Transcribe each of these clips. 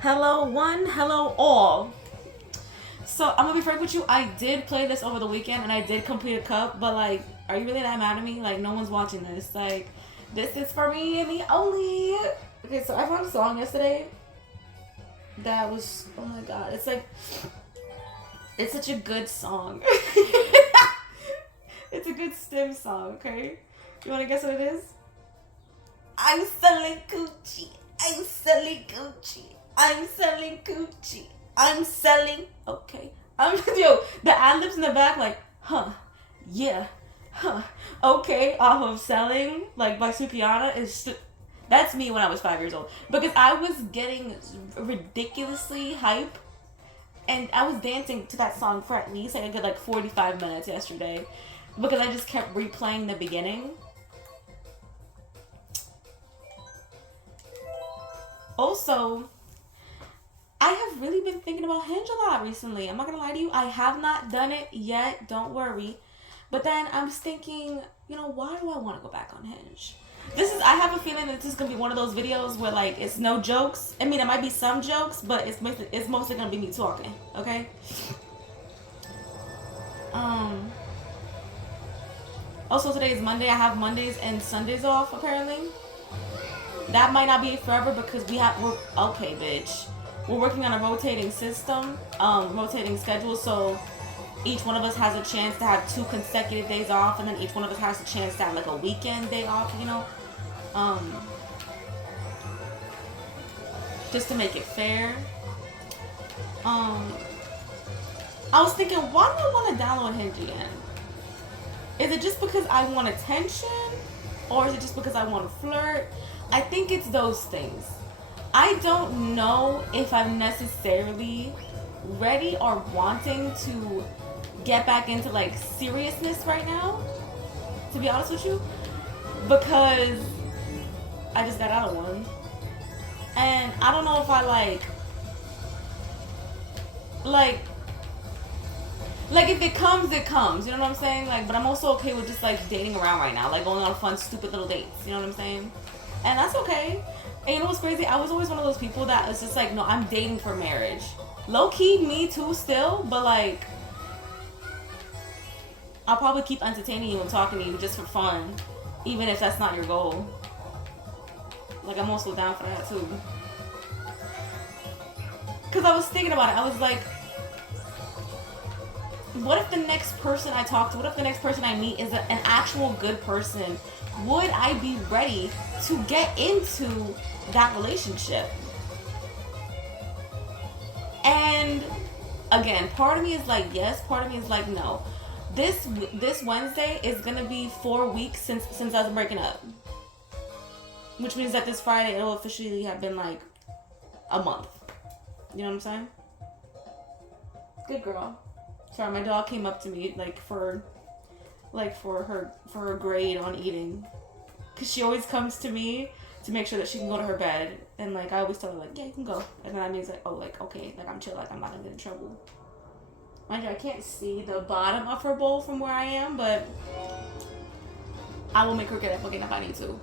Hello one, hello all. So I'm gonna be frank with you. I did play this over the weekend and I did complete a cup, but like, are you really that mad at me? Like, no one's watching this. Like, this is for me and me only. Okay, so I found a song yesterday that was, oh my god, it's such a good song. It's a good stem song. Okay, you wanna guess what it is? I'm selling Gucci. I'm selling Gucci. I'm selling Gucci. I'm selling. Okay. Yo, the ad libs in the back, like, huh, yeah, huh, okay, off of Selling, like by Sukiana, that's me when I was 5 years old. Because I was getting ridiculously hype and I was dancing to that song for at least like a good like 45 minutes yesterday because I just kept replaying the beginning. Also, I have really been thinking about Hinge a lot recently. I'm not gonna lie to you. I have not done it yet. Don't worry. But then I'm just thinking, why do I want to go back on Hinge? I have a feeling that this is gonna be one of those videos where like it's no jokes. I mean, it might be some jokes, but it's mostly gonna be me talking. Okay. Also, today is Monday. I have Mondays and Sundays off apparently. That might not be forever because we're okay, bitch. We're working on a rotating system, rotating schedule, so each one of us has a chance to have 2 consecutive days off, and then each one of us has a chance to have like a weekend day off, just to make it fair. I was thinking, why do I want to download Hinge again? Is it just because I want attention, or is it just because I want to flirt? I think it's those things. I don't know if I'm necessarily ready or wanting to get back into like seriousness right now, to be honest with you, because I just got out of one. And I don't know if I like if it comes, it comes. You know what I'm saying? Like, but I'm also okay with just like dating around right now, like going on fun, stupid little dates. You know what I'm saying? And that's okay. And you know what's crazy? I was always one of those people that was just like, no, I'm dating for marriage. Low key, me too, still, but like, I'll probably keep entertaining you and talking to you just for fun, even if that's not your goal. Like, I'm also down for that too. Because I was thinking about it. I was like, what if the next person I talk to, what if the next person I meet is an actual good person? Would I be ready to get into that relationship? And again, part of me is like yes, part of me is like no. This Wednesday is gonna be 4 weeks since I was breaking up, which means that this Friday it'll officially have been like a month. You know what I'm saying? Good girl. Sorry, my dog came up to me for her grade on eating, cause she always comes to me to make sure that she can go to her bed, and like I always tell her like, yeah, you can go, and then that means like, oh, like okay, like I'm chill, like I'm not gonna get in trouble. Mind you, I can't see the bottom of her bowl from where I am, but I will make her get up again if I need to.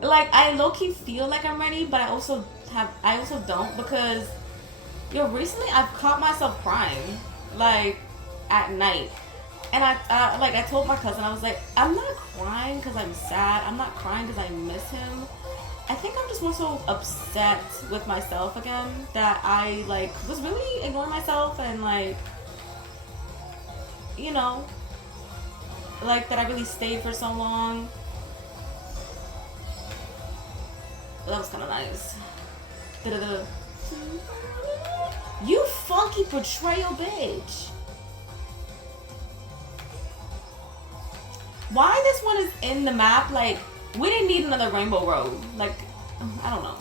Like, I low-key feel like I'm ready, but I also don't, because recently I've caught myself crying like at night. And I told my cousin, I was like, I'm not crying because I'm sad. I'm not crying because I miss him. I think I'm just more so upset with myself again that I like was really ignoring myself and like, like that I really stayed for so long. But that was kind of nice. Da-da-da. You funky betrayal bitch. Why this one is in the map? Like, we didn't need another rainbow road. Like, I don't know.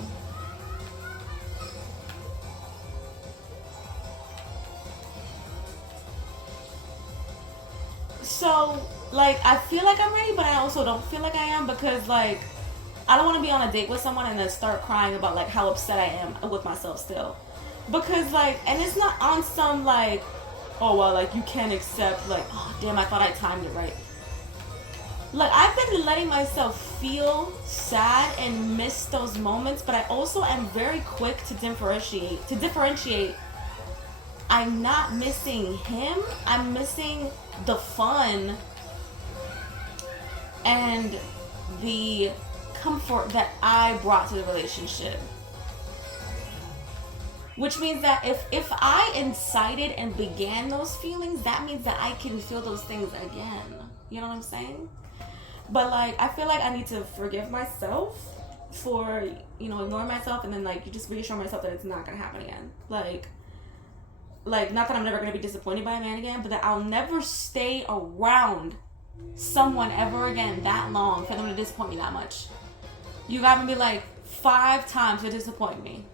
So, like, I feel like I'm ready, but I also don't feel like I am because, like, I don't want to be on a date with someone and then start crying about, like, how upset I am with myself still. Because, like, and it's not on some, like, oh, well, like, you can't accept, like, oh, damn, I thought I timed it right. Like, I've been letting myself feel sad and miss those moments, but I also am very quick to differentiate. I'm not missing him. I'm missing the fun and the comfort that I brought to the relationship. Which means that if I incited and began those feelings, that means that I can feel those things again. You know what I'm saying? But like, I feel like I need to forgive myself for, you know, ignoring myself, and then like, you just reassure myself that it's not gonna happen again. Like not that I'm never gonna be disappointed by a man again, but that I'll never stay around someone ever again that long for them to disappoint me that much. You gotta be like 5 times to disappoint me.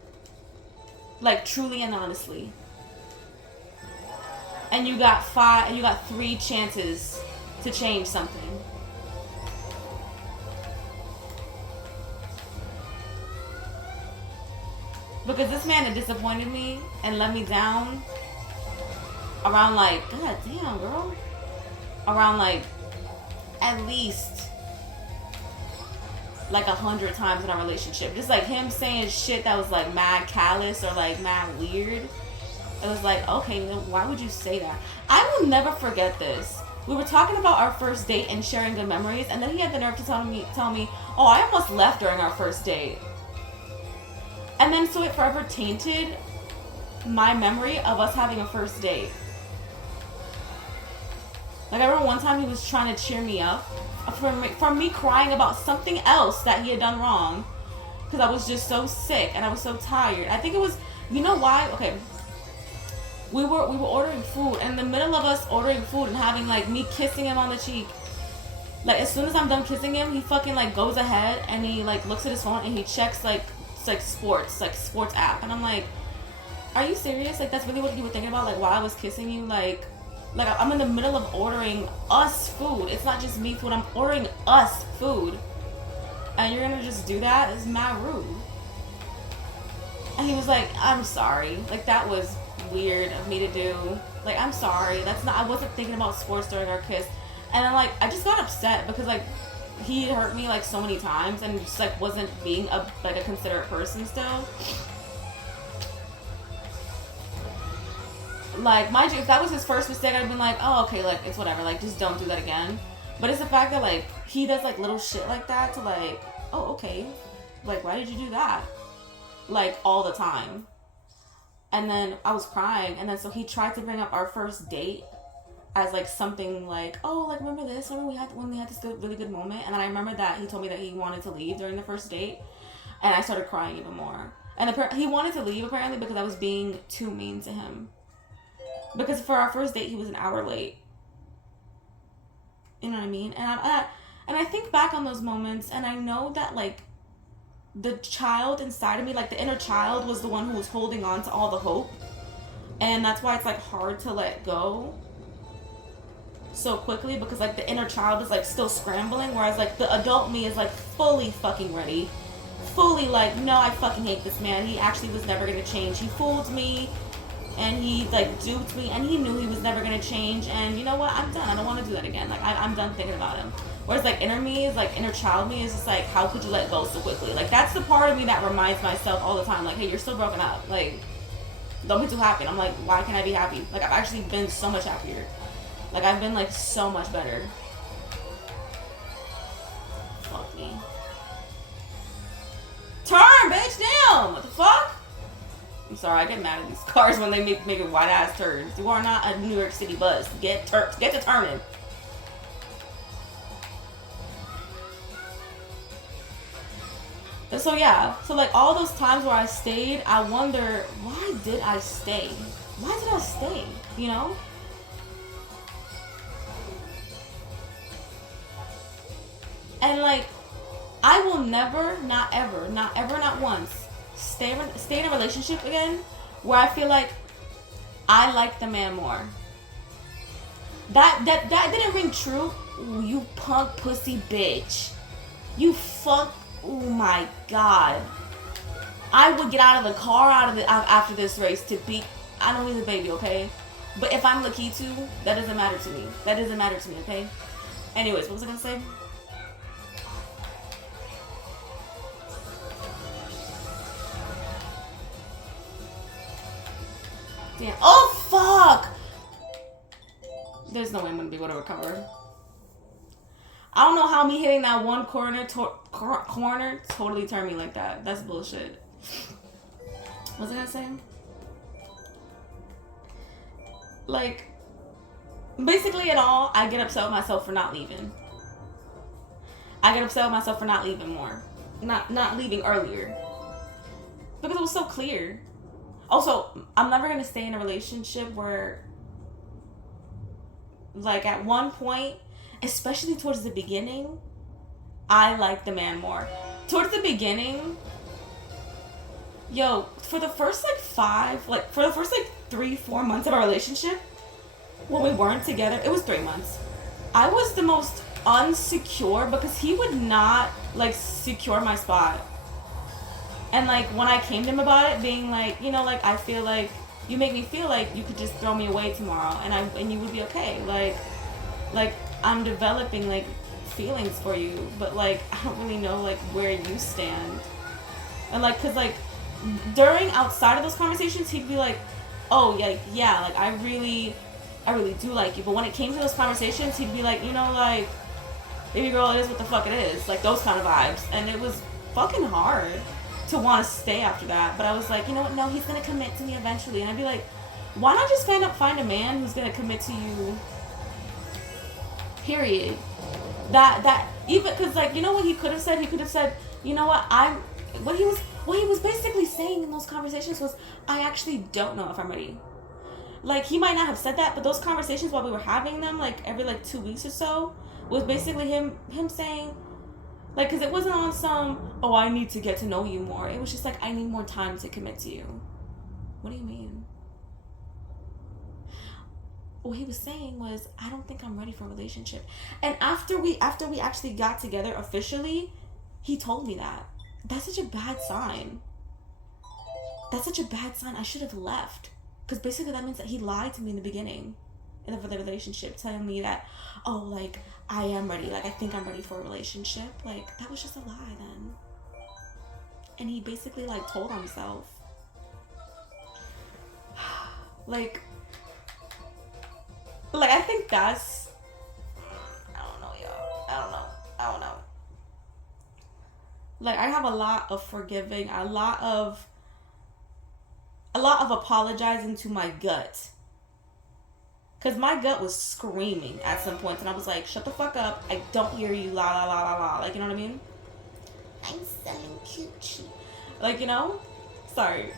Like, truly and honestly. And you got 3 chances to change something. Because this man had disappointed me and let me down around like, god damn, girl. Around like, at least like 100 times in our relationship. Just like him saying shit that was like mad callous or like mad weird. It was like, okay, why would you say that? I will never forget this. We were talking about our first date and sharing good memories, and then he had the nerve to tell me, oh, I almost left during our first date. And then so it forever tainted my memory of us having a first date. Like, I remember one time he was trying to cheer me up for me crying about something else that he had done wrong, because I was just so sick and I was so tired. I think it was, you know why? Okay, we were ordering food, and in the middle of us ordering food and having like me kissing him on the cheek, like as soon as I'm done kissing him, he fucking like goes ahead and he like looks at his phone and he checks like sports app, and I'm like, are you serious? Like, that's really what you were thinking about, like while I was kissing you? Like I'm in the middle of ordering us food. It's not just me food, I'm ordering us food, and you're gonna just do that? It's mad rude. And he was like, I'm sorry, like that was weird of me to do, like I'm sorry, that's not, I wasn't thinking about sports during our kiss. And then like I just got upset because like he hurt me like so many times and just like wasn't being a considerate person still. Like, mind you, if that was his first mistake, I'd have been like, oh, okay, like, it's whatever, like, just don't do that again. But it's the fact that, like, he does, like, little shit like that to, like, oh, okay, like, why did you do that? Like, all the time. And then I was crying, and then so he tried to bring up our first date as, like, something like, oh, like, remember this? Remember when we had this really good moment? And then I remember that he told me that he wanted to leave during the first date, and I started crying even more. And he wanted to leave, apparently, because I was being too mean to him. Because for our first date, he was an hour late. You know what I mean? And I think back on those moments, and I know that, like, the child inside of me, like, the inner child was the one who was holding on to all the hope. And that's why it's, like, hard to let go so quickly, because, like, the inner child is, like, still scrambling, whereas, like, the adult me is, like, fully fucking ready. Fully, like, no, I fucking hate this man. He actually was never gonna change. He fooled me. And he, like, duped me, and he knew he was never going to change, and you know what, I'm done, I don't want to do that again, like, I'm done thinking about him. Whereas, like, inner me is, like, inner child me is just, like, how could you let go so quickly? Like, that's the part of me that reminds myself all the time, like, hey, you're still broken up, like, don't be too happy. And I'm like, why can't I be happy? Like, I've actually been so much happier. Like, I've been, like, so much better. Fuck me. Turn, bitch, damn! What the fuck? I'm sorry, I get mad at these cars when they make it white ass turns. You are not a New York City bus. Get to turning. So yeah, so like all those times where I stayed, I wonder, why did I stay? Why did I stay? You know? And like, I will never, not ever, not once, stay in a relationship again where I feel like I like the man more. That didn't ring true. Ooh, you punk pussy bitch. You fuck. Oh my god. I would get out of the car after this race to beat. I know he's a baby, okay? But if I'm Lakitu, that doesn't matter to me. That doesn't matter to me, okay? Anyways, what was I gonna say? Damn. Oh, fuck! There's no way I'm gonna be able to recover. I don't know how me hitting that one corner totally turned me like that. That's bullshit. What was I gonna say? Like, basically in all, I get upset with myself for not leaving. I get upset with myself for not leaving more. Not leaving earlier. Because it was so clear. Also, I'm never gonna stay in a relationship where, like, at one point, especially towards the beginning, I like the man more. Towards the beginning, yo, for the first like 3-4 months of our relationship, when we weren't together, it was 3 months. I was the most unsecure because he would not like secure my spot. And like when I came to him about it, being like, you know, like I feel like you make me feel like you could just throw me away tomorrow and you would be okay. Like I'm developing like feelings for you, but like I don't really know like where you stand. And like, cause like during outside of those conversations, he'd be like, oh yeah, like I really do like you. But when it came to those conversations, he'd be like, you know, like, baby girl, it is what the fuck it is. Like those kind of vibes. And it was fucking hard to want to stay after that. But I was like, you know what? No, he's gonna commit to me eventually. And I'd be like, why not just find a man who's gonna commit to you? Period. That even because like, you know what he could have said? He could have said, you know what? What he was basically saying in those conversations was, I actually don't know if I'm ready. Like, he might not have said that, but those conversations while we were having them, like, every, like, 2 weeks or so, was basically him saying, like, because it wasn't on some, oh, I need to get to know you more. It was just like, I need more time to commit to you. What do you mean? What he was saying was, I don't think I'm ready for a relationship. And after we actually got together officially, he told me that. That's such a bad sign. That's such a bad sign. I should have left. Because basically that means that he lied to me in the beginning of the relationship, telling me that, oh, like, I am ready. Like, I think I'm ready for a relationship. Like, that was just a lie then. And he basically, like, told himself. Like, I think that's, I don't know, y'all. I don't know. Like, I have a lot of forgiving, a lot of apologizing to my gut. Because my gut was screaming at some point, and I was like, shut the fuck up. I don't hear you, la la la la la. Like, you know what I mean? I'm selling coochie. Like, you know? Sorry.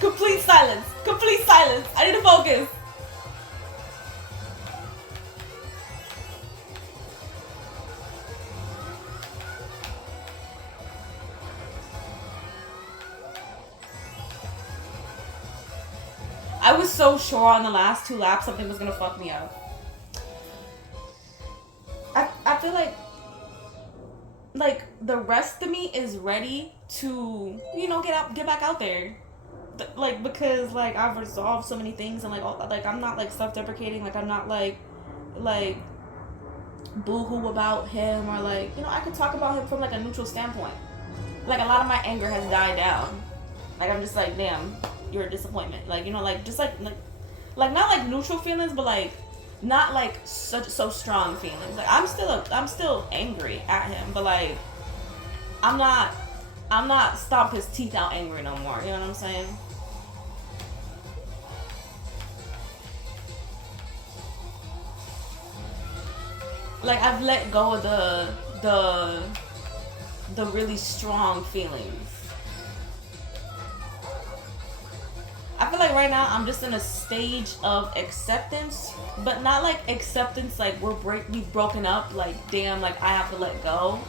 Complete silence. Complete silence. I need to focus. I was so sure on the last 2 laps something was gonna fuck me up. I feel like the rest of me is ready to, you know, get back out there. Like, because like I've resolved so many things, and like I'm not like self-deprecating, like I'm not like boo-hoo about him, or like, you know, I could talk about him from like a neutral standpoint. Like, a lot of my anger has died down. Like, I'm just like, damn, you're a disappointment. Like, you know, like just like not like neutral feelings, but like not like so strong feelings. Like, I'm still angry at him, but like I'm not stomp his teeth out angry no more. You know what I'm saying? Like, I've let go of the really strong feelings. I I feel like right now I'm just in a stage of acceptance, but not like acceptance like we've broken up, like damn, like I have to let go.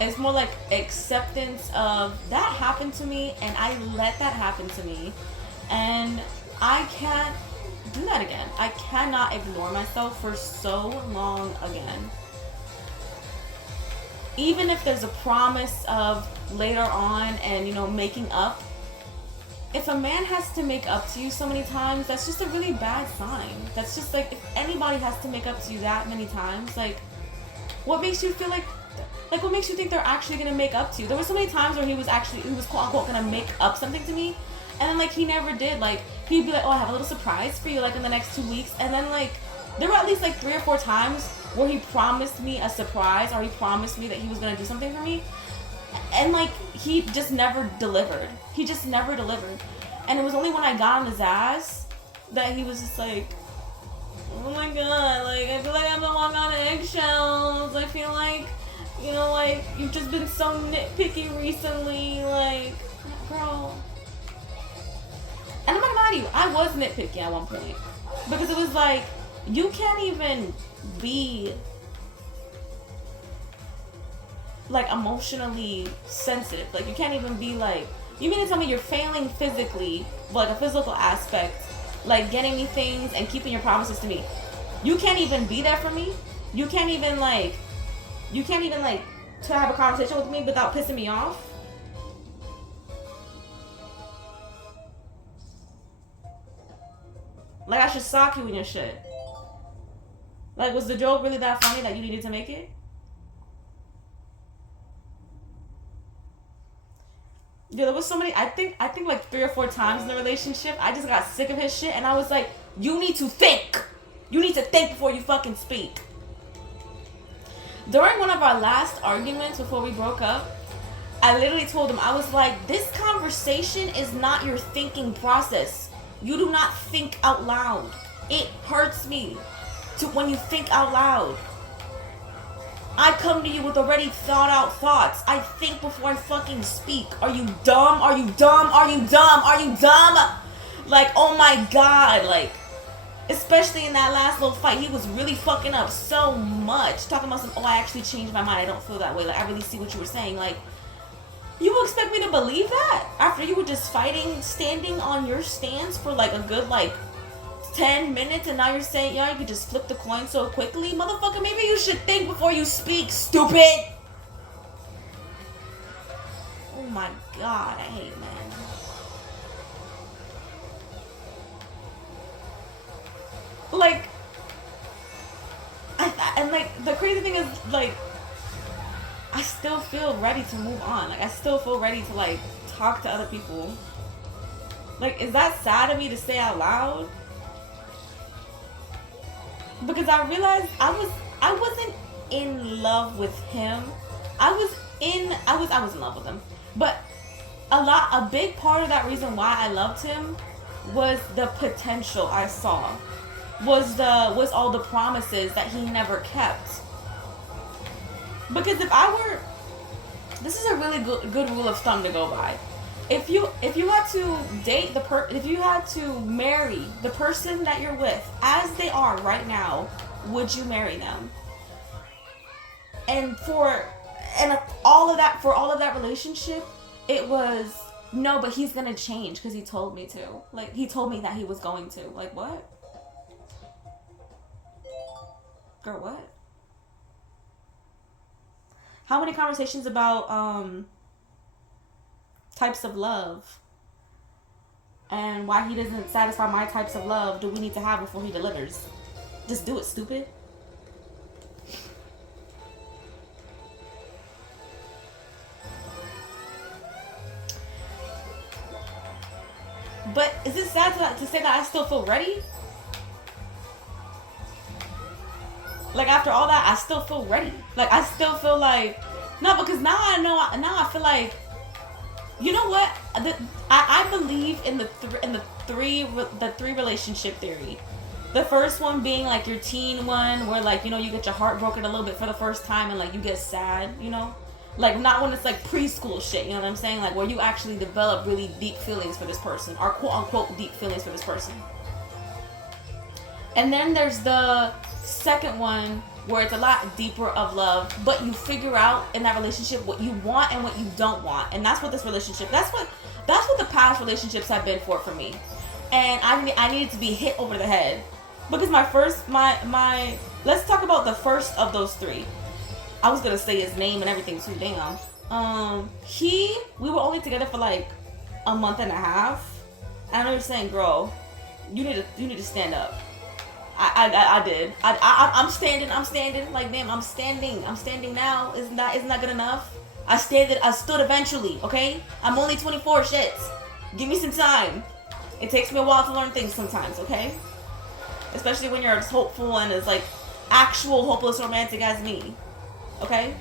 It's more like acceptance of that happened to me and I let that happen to me, and I can't do that again. I cannot ignore myself for so long again. Even if there's a promise of later on and, you know, making up, if a man has to make up to you so many times, that's just a really bad sign. That's just like, if anybody has to make up to you that many times, like, what makes you feel like what makes you think they're actually gonna make up to you? There were so many times where he was quote unquote gonna make up something to me, and then like he never did. Like he'd be like, oh, I have a little surprise for you like in the next 2 weeks, and then like there were at least like 3 or 4 times where he promised me a surprise, or he promised me that he was gonna do something for me, and like he just never delivered. He just never delivered. And it was only when I got on his ass that he was just like, oh my god, like I feel like I'm gonna walk on eggshells. I feel like, you know, like you've just been so nitpicky recently, like, girl. And I'm not gonna lie to you, I was nitpicky at one point, because it was like, you can't even be like emotionally sensitive. Like you can't even be like, you mean to tell me you're failing physically, like a physical aspect, like getting me things and keeping your promises to me. You can't even be there for me. You can't even to have a conversation with me without pissing me off. Like I should sock you in your shit. Like, was the joke really that funny that you needed to make it? Yeah, there was so many. I think like 3 or 4 times in the relationship, I just got sick of his shit, and I was like, you need to think. You need to think before you fucking speak. During one of our last arguments before we broke up, I literally told him, I was like, this conversation is not your thinking process. You do not think out loud. It hurts me when you think out loud. I come to you with already thought out thoughts. I think before I fucking speak. Are you dumb? Are you dumb? Are you dumb? Are you dumb? Like, oh my god, like, especially in that last little fight, he was really fucking up so much. Talking about some, oh, I actually changed my mind. I don't feel that way. Like, I really see what you were saying. Like, you expect me to believe that? After you were just fighting, standing on your stance for like a good, like, 10 minutes, and now you're saying, yeah, you could just flip the coin so quickly? Motherfucker, maybe you should think before you speak, stupid! Oh my god, I hate men. Like, and like, the crazy thing is, like, I still feel ready to move on. Like, I still feel ready to, like, talk to other people. Like, is that sad of me to say out loud? Because I realized I wasn't in love with him. I was in love with him. But a big part of that reason why I loved him was the potential I saw. Was all the promises that he never kept. Because this is a really good rule of thumb to go by. If you had to date if you had to marry the person that you're with as they are right now, would you marry them? And for all of that relationship, it was no, but he's gonna change because he told me to. Like, he told me that he was going to. Like, what? Girl, what? How many conversations about types of love and why he doesn't satisfy my types of love do we need to have before he delivers? Just do it, stupid. But is it sad to say that I still feel ready? Like, after all that, I still feel ready. Like, I still feel like, no, because now I feel like, you know what? I believe in the three relationship theory. The first one being like your teen one, where like, you know, you get your heart broken a little bit for the first time and like you get sad, you know. Like, not when it's like preschool shit, you know what I'm saying? Like, where you actually develop really deep feelings for this person, or quote unquote deep feelings for this person. And then there's the second one where it's a lot deeper of love, but you figure out in that relationship what you want and what you don't want. And that's what this relationship, that's what the past relationships have been for me. And I needed to be hit over the head. Because my let's talk about the first of those three. I was gonna say his name and everything too, damn. We were only together for like a month and a half. And I know you're saying, girl, you need to stand up. I did. I'm standing. Like, damn, I'm standing now. Isn't that good enough? I stood eventually, okay? I'm only 24 shits. Give me some time. It takes me a while to learn things sometimes, okay? Especially when you're as hopeful and as like actual hopeless romantic as me. Okay?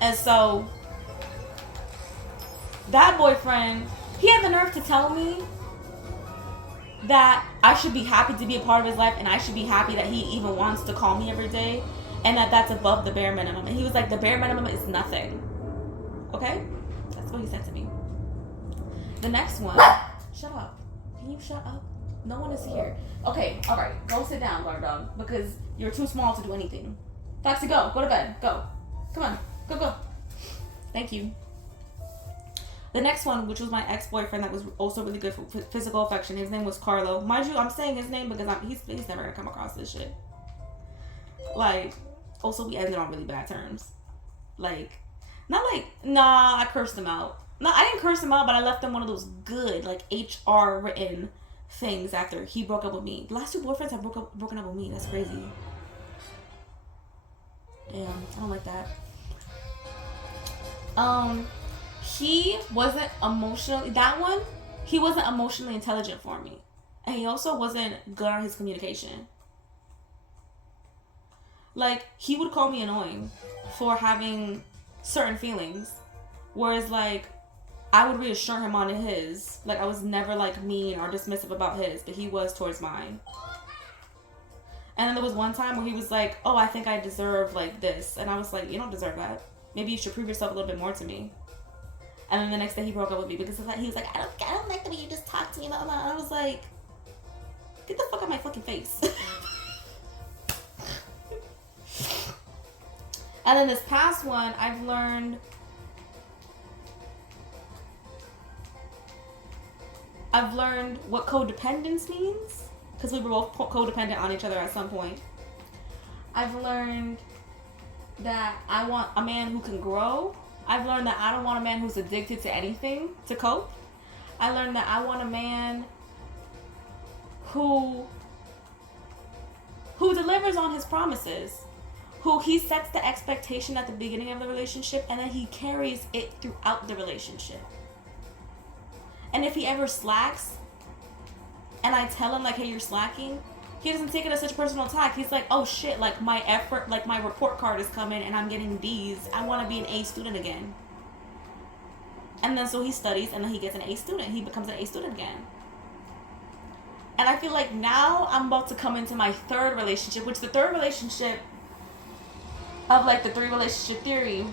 And so that boyfriend, he had the nerve to tell me that I should be happy to be a part of his life, and I should be happy that he even wants to call me every day, and that's above the bare minimum. And he was like, the bare minimum is nothing. Okay? That's what he said to me. The next one, shut up. Can you shut up? No one is here. Okay, alright. Go sit down, guard dog, because you're too small to do anything. Foxy, go. Go to bed. Go. Come on. Go. Thank you. The next one, which was my ex-boyfriend that was also really good for physical affection. His name was Carlo. Mind you, I'm saying his name because he's never gonna come across this shit. Like, also we ended on really bad terms. Like, I cursed him out. No, I didn't curse him out, but I left him one of those good, like, HR written things after he broke up with me. The last two boyfriends have broken up with me. That's crazy. Damn, I don't like that. He wasn't he wasn't emotionally intelligent for me. And he also wasn't good at his communication. Like, he would call me annoying for having certain feelings. Whereas, like, I would reassure him on his. Like, I was never, like, mean or dismissive about his, but he was towards mine. And then there was one time where he was like, oh, I think I deserve, like, this. And I was like, you don't deserve that. Maybe you should prove yourself a little bit more to me. And then the next day he broke up with me because of that. He was like, I don't like the way you just talk to me. And I was like, get the fuck out of my fucking face. And then this past one, I've learned what codependence means, because we were both codependent on each other at some point. I've learned that I want a man who can grow. I've learned that I don't want a man who's addicted to anything to cope. I learned that I want a man who delivers on his promises, who he sets the expectation at the beginning of the relationship and then he carries it throughout the relationship. And if he ever slacks and I tell him, like, hey, you're slacking, he doesn't take it as such a personal attack. He's like, oh shit, like, my effort, like, my report card is coming and I'm getting D's. I want to be an A student again. And then so he studies and then he gets an A student. He becomes an A student again. And I feel like now I'm about to come into my third relationship, which the third relationship of, like, the 3 relationship theory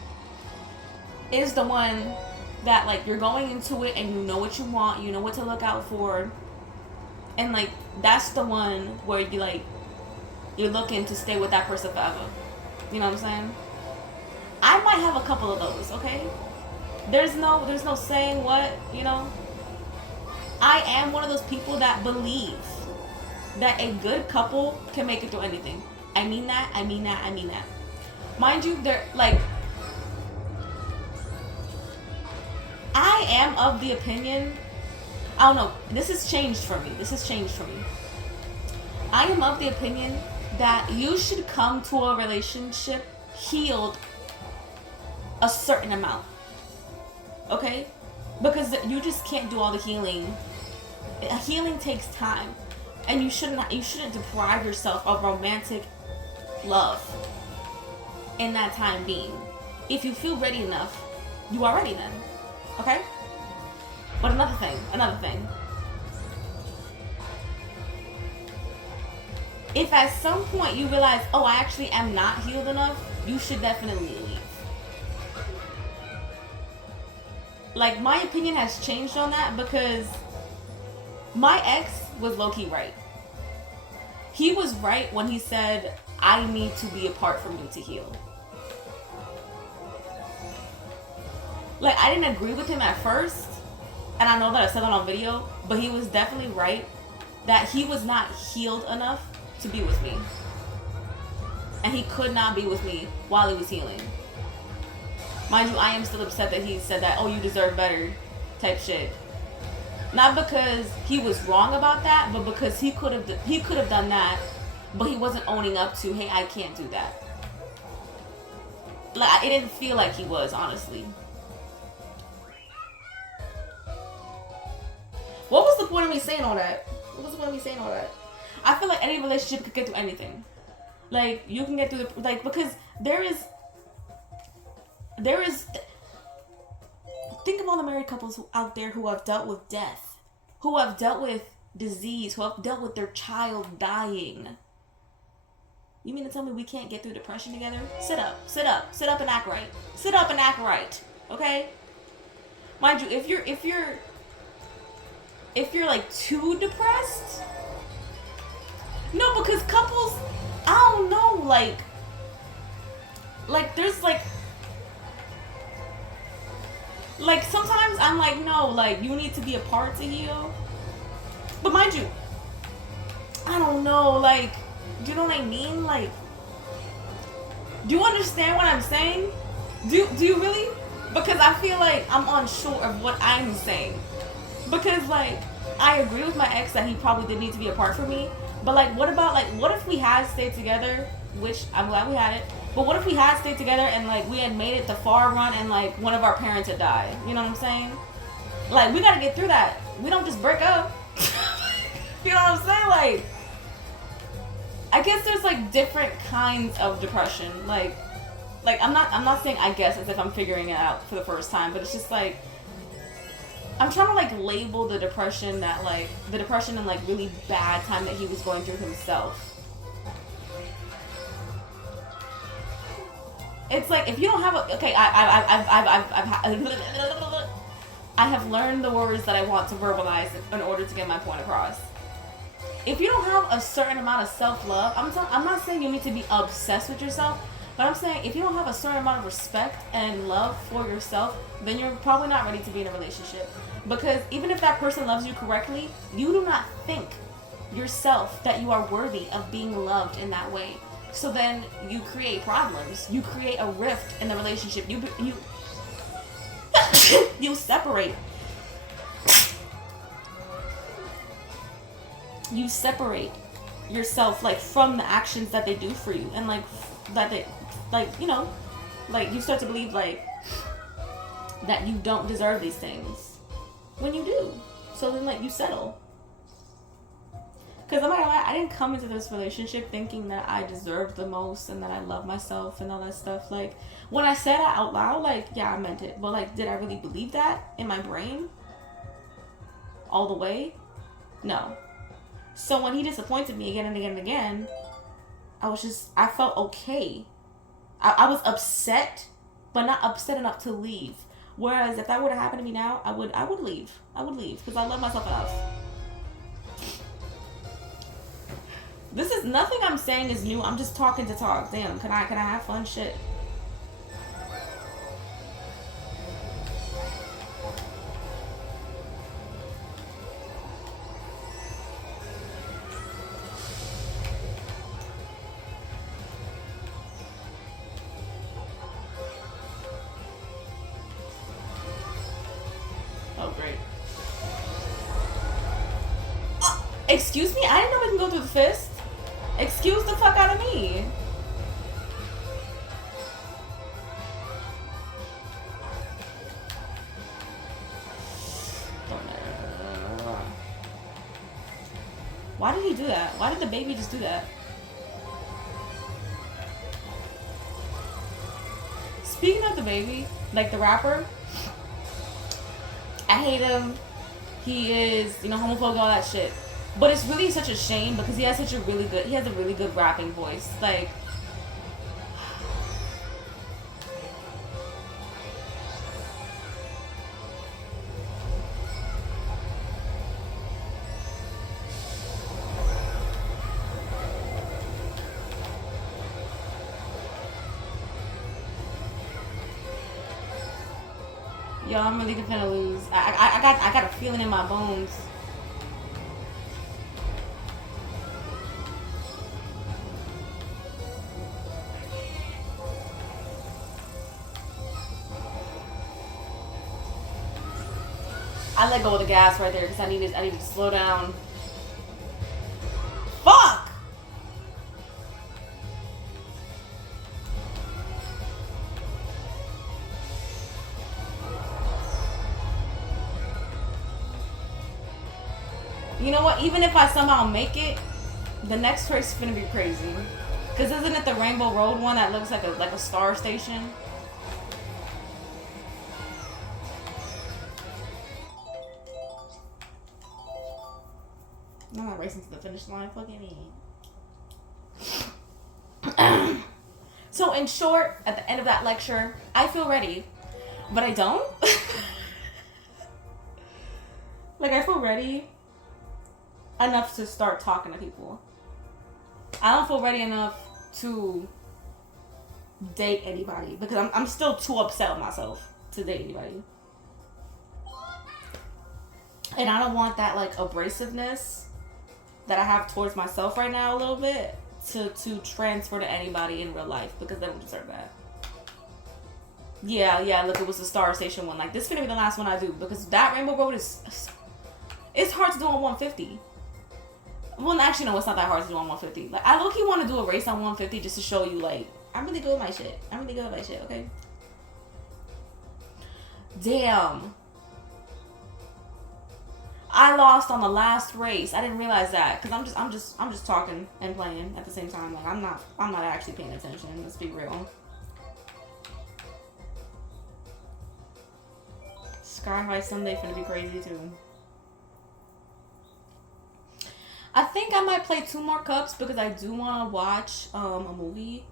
is the one that, like, you're going into it and you know what you want, you know what to look out for. And, like, that's the one where you, like, you're looking to stay with that person forever. You know what I'm saying? I might have a couple of those, okay? There's no saying what, you know? I am one of those people that believe that a good couple can make it through anything. I mean that. Mind you, they're, like, I am of the opinion, I don't know, this has changed for me. I am of the opinion that you should come to a relationship healed a certain amount. Okay? Because you just can't do all the healing. Healing takes time. And you shouldn't deprive yourself of romantic love in that time being. If you feel ready enough, you are ready then. Okay? But another thing. if at some point you realize, oh, I actually am not healed enough, you should definitely leave. Like, my opinion has changed on that because my ex was low-key right. He was right when he said, I need to be apart from you to heal. Like, I didn't agree with him at first, and I know that I said that on video, but he was definitely right that he was not healed enough to be with me. And he could not be with me while he was healing. Mind you, I am still upset that he said that, oh, you deserve better type shit. Not because he was wrong about that, but because he could have done that, but he wasn't owning up to, hey, I can't do that. Like, it didn't feel like he was, honestly. What was the point of me saying all that? What was the point of me saying all that? I feel like any relationship could get through anything. Like, you can get through the, like, because there is, think of all the married couples out there who have dealt with death, who have dealt with disease, who have dealt with their child dying. You mean to tell me we can't get through depression together? Sit up and act right. Sit up and act right, okay? Mind you, if you're like too depressed, no, because couples, I don't know, like there's like sometimes I'm like, no, like, you need to be apart to heal. But mind you, I don't know, like, do you know what I mean? Like, do you understand what I'm saying? Do you really? Because I feel like I'm unsure of what I'm saying. Because, like, I agree with my ex that he probably did need to be apart from me. But, like, what about, like, what if we had stayed together, which I'm glad we had it, but what if we had stayed together and, like, we had made it the far run and, like, one of our parents had died? You know what I'm saying? Like, we gotta get through that. We don't just break up. You know what I'm saying? Like, I guess there's, like, different kinds of depression. Like, I'm not saying I guess as if I'm figuring it out for the first time, but it's just, like, I'm trying to, like, label the depression that, like, the depression and, like, really bad time that he was going through himself. It's like, if you don't have a, okay, I have learned the words that I want to verbalize in order to get my point across. If you don't have a certain amount of self-love, I'm not saying you need to be obsessed with yourself, but I'm saying if you don't have a certain amount of respect and love for yourself, then you're probably not ready to be in a relationship. Because even if that person loves you correctly, you do not think yourself that you are worthy of being loved in that way. So then you create problems. You create a rift in the relationship. You you separate. You separate yourself, like, from the actions that they do for you, and like that they, like, you know, like, you start to believe, like, that you don't deserve these things when you do. So then, like, you settle. Because I'm not gonna lie, I didn't come into this relationship thinking that I deserved the most and that I love myself and all that stuff. Like, when I said it out loud, like, yeah, I meant it. But, like, did I really believe that in my brain? All the way? No. So when he disappointed me again and again and again, I felt okay. I was upset, but not upset enough to leave. Whereas if that would have happened to me now, I would leave. I would leave because I love myself enough. This is nothing I'm saying is new. I'm just talking to talk. Damn, can I have fun? Shit. Oh, great. Excuse me? I didn't know we can go through the fist. Excuse the fuck out of me. Why did he do that? Why did the baby just do that? Speaking of the baby, like the rapper, I hate him. He is, you know, homophobic, all that shit. But it's really such a shame because he has a really good rapping voice. Like, yo, I'm really gonna lose. I got a feeling in my bones. I let go of the gas right there because I needed to slow down. Fuck! You know what? Even if I somehow make it, the next race is gonna be crazy. Cause isn't it the Rainbow Road one that looks like a star station? I'm not racing to the finish line. Fucking me. So in short, at the end of that lecture, I feel ready, but I don't. Like, I feel ready enough to start talking to people. I don't feel ready enough to date anybody because I'm still too upset with myself to date anybody. And I don't want that, like, abrasiveness that I have towards myself right now a little bit to transfer to anybody in real life because they don't deserve that. Yeah, look, it was the Star Station one. Like, this is gonna be the last one I do because that Rainbow Road it's hard to do on 150. Well, actually, no, it's not that hard to do on 150. Like, I low-key want to do a race on 150 just to show you, like, I'm really good with my shit. Okay? Damn. I lost on the last race. I didn't realize that because I'm just talking and playing at the same time. Like, I'm not actually paying attention. Let's be real. Sky High Sunday finna be crazy too. I think I might play 2 more cups because I do want to watch a movie.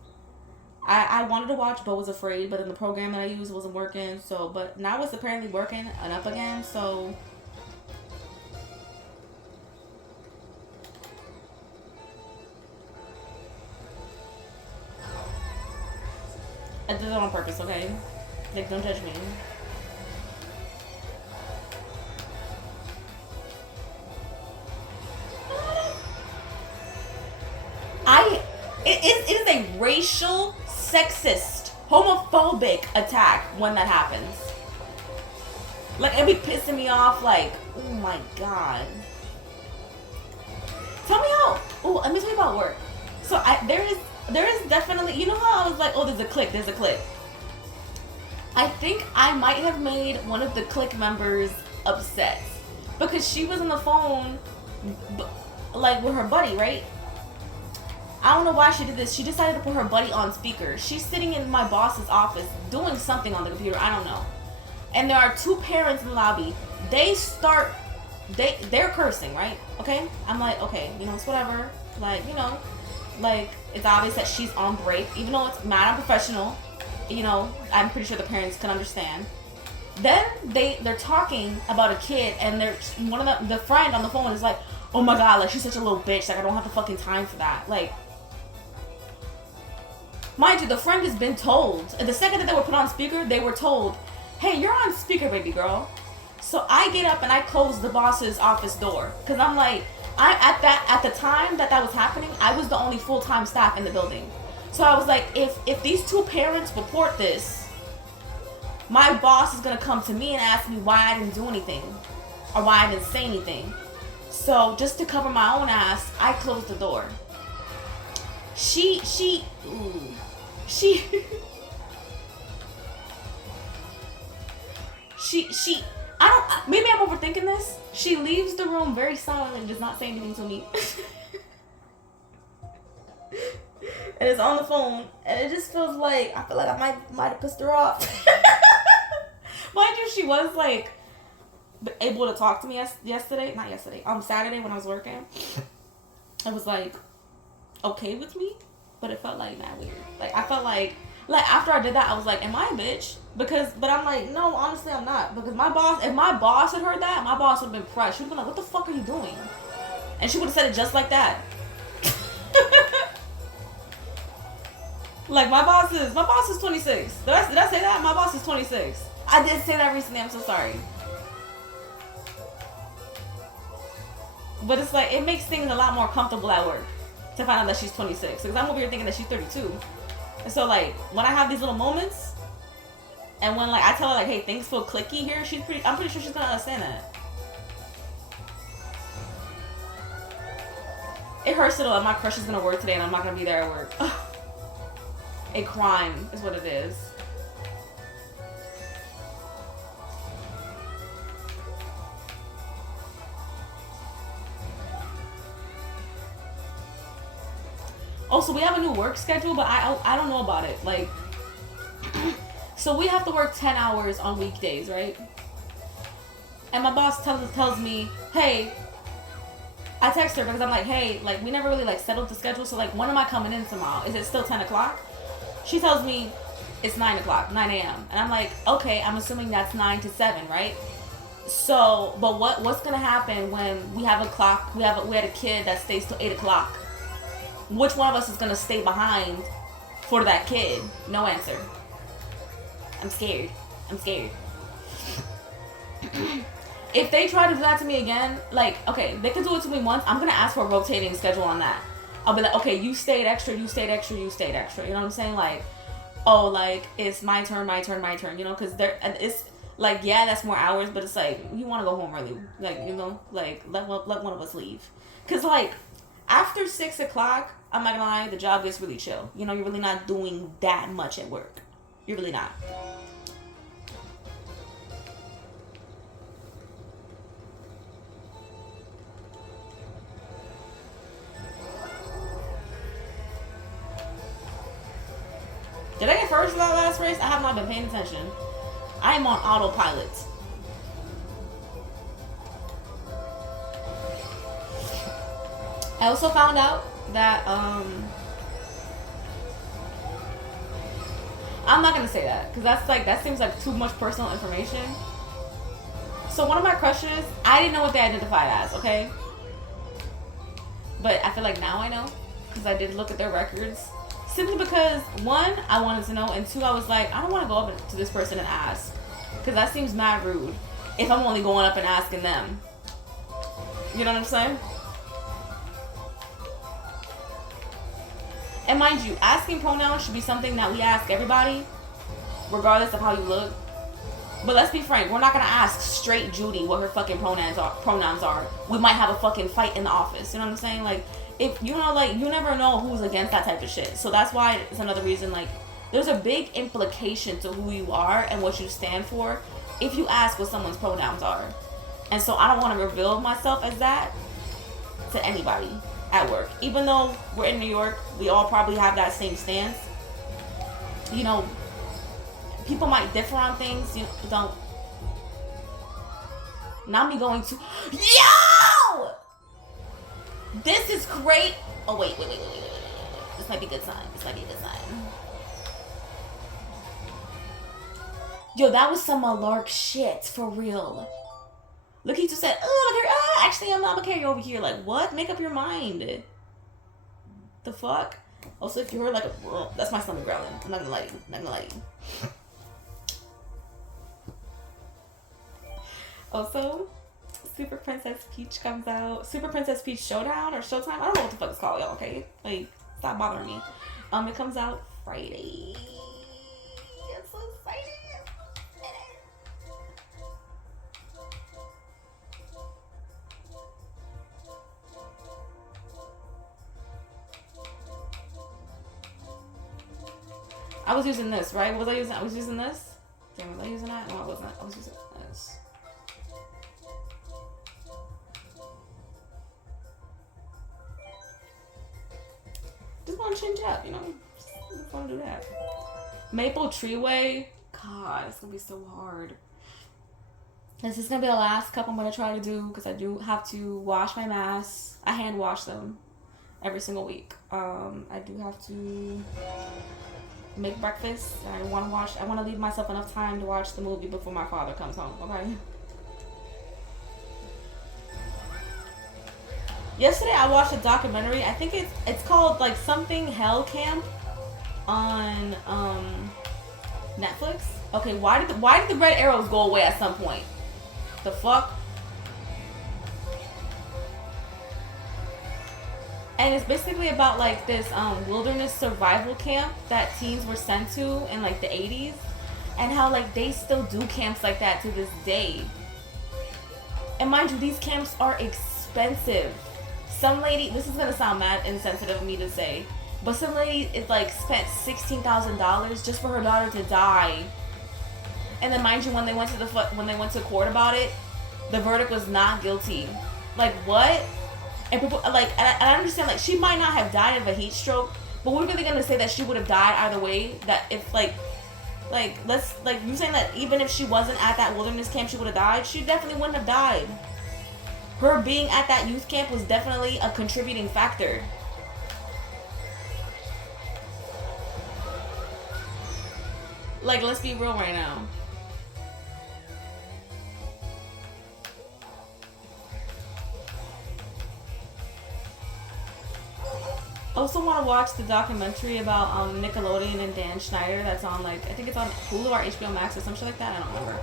I wanted to watch but was afraid, but then the program that I used wasn't working. So, but now it's apparently working and up again. So. I did it on purpose, okay? Like, don't judge me. It is a racial, sexist, homophobic attack when that happens. Like, it be pissing me off, like, oh my god. Tell me how, let me tell you about work. So, there is definitely, you know how I was like, oh, there's a clique. I think I might have made one of the clique members upset because she was on the phone, like, with her buddy, right? I don't know why she did this. She decided to put her buddy on speaker. She's sitting in my boss's office doing something on the computer. I don't know. And there are 2 parents in the lobby. They're cursing, right? Okay? I'm like, okay, you know, it's whatever. Like, you know, like, it's obvious that she's on break, even though it's mad unprofessional. You know, I'm pretty sure the parents can understand. Then they're talking about a kid, and one of the friend on the phone is like, oh my god, like, she's such a little bitch. Like, I don't have the fucking time for that. Like, mind you, the friend has been told. And the second that they were put on speaker, they were told, hey, you're on speaker, baby girl. So I get up and I close the boss's office door because I'm like, at the time that was happening, I was the only full-time staff in the building. So I was like, if these 2 parents report this, my boss is gonna come to me and ask me why I didn't do anything or why I didn't say anything. So just to cover my own ass, I closed the door. She maybe I'm overthinking this. She leaves the room very silently and does not say anything to me. And it's on the phone, and it just feels like, I feel like I might have pissed her off. Mind you, she was like, able to talk to me Saturday when I was working. It was like okay with me, but it felt like mad weird. Like I felt like after I did that, I was like, am I a bitch? But I'm like, no, honestly, I'm not. Because if my boss had heard that, my boss would have been pressed. She would have been like, what the fuck are you doing? And she would have said it just like that. Like my boss is 26. Did I say that? My boss is 26. I did say that recently. I'm so sorry. But it's like, it makes things a lot more comfortable at work to find out that she's 26. Because I'm over here thinking that she's 32. And so like, when I have these little moments, and when like I tell her like, hey, things feel clicky here, I'm pretty sure she's gonna understand that. It hurts to know that my crush is gonna work today and I'm not gonna be there at work. A crime is what it is. Oh, so we have a new work schedule, but I don't know about it. Like, so we have to work 10 hours on weekdays, right? And my boss tells me, hey, I text her because I'm like, hey, like, we never really, like, settled the schedule. So, like, when am I coming in tomorrow? Is it still 10 o'clock? She tells me it's 9 o'clock, 9 a.m. And I'm like, okay, I'm assuming that's 9 to 7, right? So, but what's going to happen when we have a clock, we had a kid that stays till 8 o'clock? Which one of us is going to stay behind for that kid? No answer. I'm scared. If they try to do that to me again, like, okay, they can do it to me once. I'm going to ask for a rotating schedule on that. I'll be like, okay, you stayed extra. You know what I'm saying? Like, oh, like, it's my turn, you know? Because it's, like, yeah, that's more hours, but it's like, you want to go home early. Like, you know? Like, let one of us leave. Because, like, after 6 o'clock, I'm not going to lie, the job gets really chill. You know, you're really not doing that much at work. You're really not. Did I get first in that last race? I have not been paying attention. I am on autopilot. I also found out that, I'm not gonna say that, because that seems like too much personal information. So one of my crushes, I didn't know what they identified as, okay? But I feel like now I know, because I did look at their records. Simply because, one, I wanted to know, and two, I was like, I don't want to go up to this person and ask. Because that seems mad rude if I'm only going up and asking them. You know what I'm saying? And mind you, asking pronouns should be something that we ask everybody, regardless of how you look. But let's be frank, we're not going to ask straight Judy what her fucking pronouns are. We might have a fucking fight in the office. You know what I'm saying? Like, if you know, like, you never know who's against that type of shit. So that's why it's another reason, like, there's a big implication to who you are and what you stand for if you ask what someone's pronouns are. And so I don't want to reveal myself as that to anybody at work. Even though we're in New York, we all probably have that same stance. You know, people might differ on things. You know, don't. Now me going to, yo! This is great. Oh, wait. This might be a good sign. Yo, that was some Malark shit, for real. Look, he just said, oh, actually, I'm gonna carry you over here. Like, what? Make up your mind. The fuck? Also, if you heard like a, that's my stomach growling. I'm not gonna lie to you. Also, Super Princess Peach comes out. Super Princess Peach Showdown or Showtime? I don't know what the fuck it's called, y'all, okay? Like, stop bothering me. It comes out Friday. I'm so excited. I was using this, right? What was I using? I was using this. Damn, was I using that? No, I wasn't. I was using this. Just want to change up, you know? Just want to do that. Maple Treeway. God, it's going to be so hard. This is gonna be the last cup I'm gonna try to do because I do have to wash my masks. I hand wash them every single week. I do have to make breakfast. I want to watch. I want to leave myself enough time to watch the movie before my father comes home. Okay. Yesterday I watched a documentary. I think it's called like something Hell Camp on Netflix. Okay, why did the red arrows go away at some point? The fuck? And it's basically about like this wilderness survival camp that teens were sent to in like the 80s, and how like they still do camps like that to this day. And mind you, these camps are expensive. Some lady, this is gonna sound mad insensitive of me to say, but some lady is like spent $16,000 just for her daughter to die. And then mind you, when they went to court about it, the verdict was not guilty. Like what? And people like, and I understand like she might not have died of a heat stroke, but we're really gonna say that she would have died either way. That if like let's like you saying that even if she wasn't at that wilderness camp, she would have died. She definitely wouldn't have died. Her being at that youth camp was definitely a contributing factor. Like, let's be real right now. I also want to watch the documentary about Nickelodeon and Dan Schneider that's on like, I think it's on Hulu or HBO Max or some shit like that. I don't remember.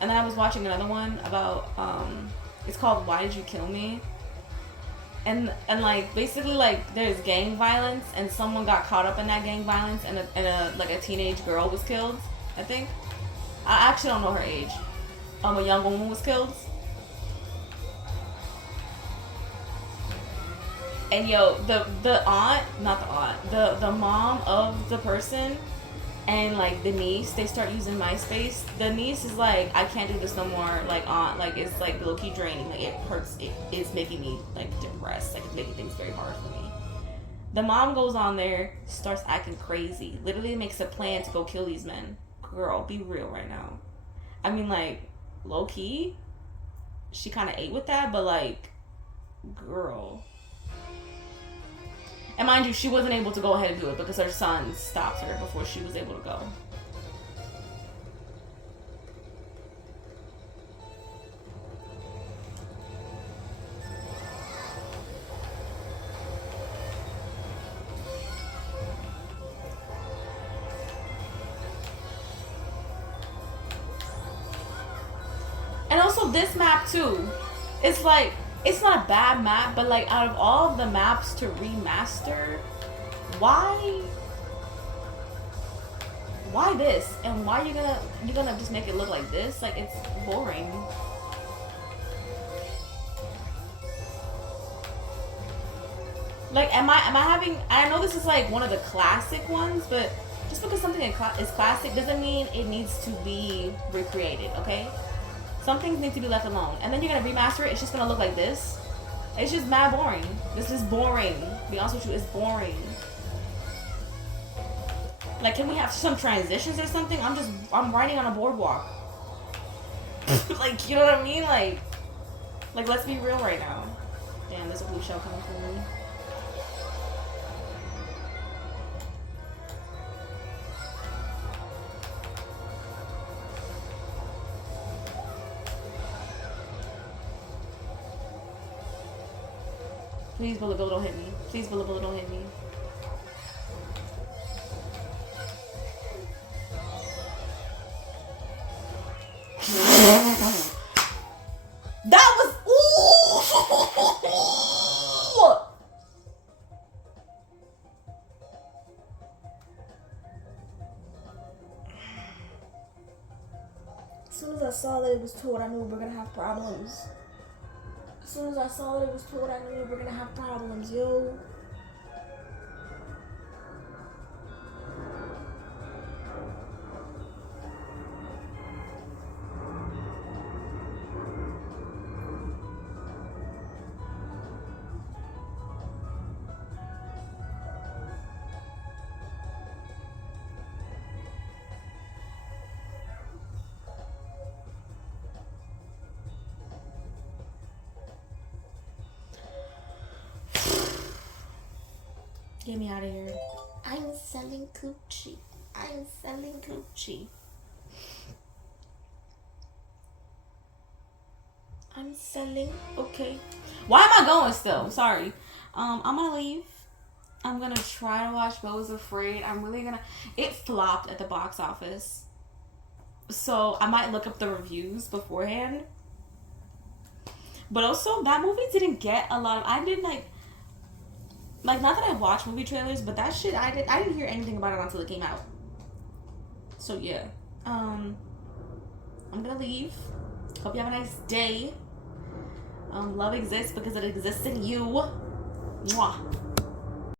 And then I was watching another one about it's called Why Did You Kill Me? And like basically like there's gang violence and someone got caught up in that gang violence and a teenage girl was killed. I think. I actually don't know her age. A young woman was killed. And yo, the aunt, not the aunt, the mom of the person and like the niece, they start using MySpace. The niece is like, I can't do this no more. Like aunt, like it's like low key draining. Like it hurts. It is making me like depressed. Like it's making things very hard for me. The mom goes on there, starts acting crazy. Literally makes a plan to go kill these men. Girl, be real right now. I mean, like low key, she kind of ate with that, but like, girl. And mind you, she wasn't able to go ahead and do it because her son stopped her before she was able to go. And also this map too. It's like, it's not a bad map, but like out of all of the maps to remaster, why this? And why you're gonna just make it look like this? Like it's boring. Like am I having, I know this is like one of the classic ones, but just because something is classic doesn't mean it needs to be recreated, okay? Some things need to be left alone. And then you're gonna remaster it, it's just gonna look like this. It's just mad boring. This is boring. To be honest with you, it's boring. Like, can we have some transitions or something? I'm riding on a boardwalk. Like, you know what I mean? Like, let's be real right now. Damn, there's a blue shell coming for me. Please, bullet bill, don't hit me. Please, bullet bill, don't hit me. That was ooh. As soon as I saw that it was told, I knew we were gonna have problems. As soon as I saw that it was told, I knew we were gonna have problems, yo. Get me out of here. I'm selling coochie. I'm selling coochie. I'm selling. Okay. Why am I going still? Sorry. I'm gonna leave. I'm gonna try to watch Beau is Afraid. I'm really gonna. It flopped at the box office, so I might look up the reviews beforehand. But also, that movie didn't get a lot of. I didn't like not that I watch movie trailers, but that shit I didn't hear anything about it until it came out. So yeah, I'm gonna leave. Hope you have a nice day. Love exists because it exists in you. Mwah.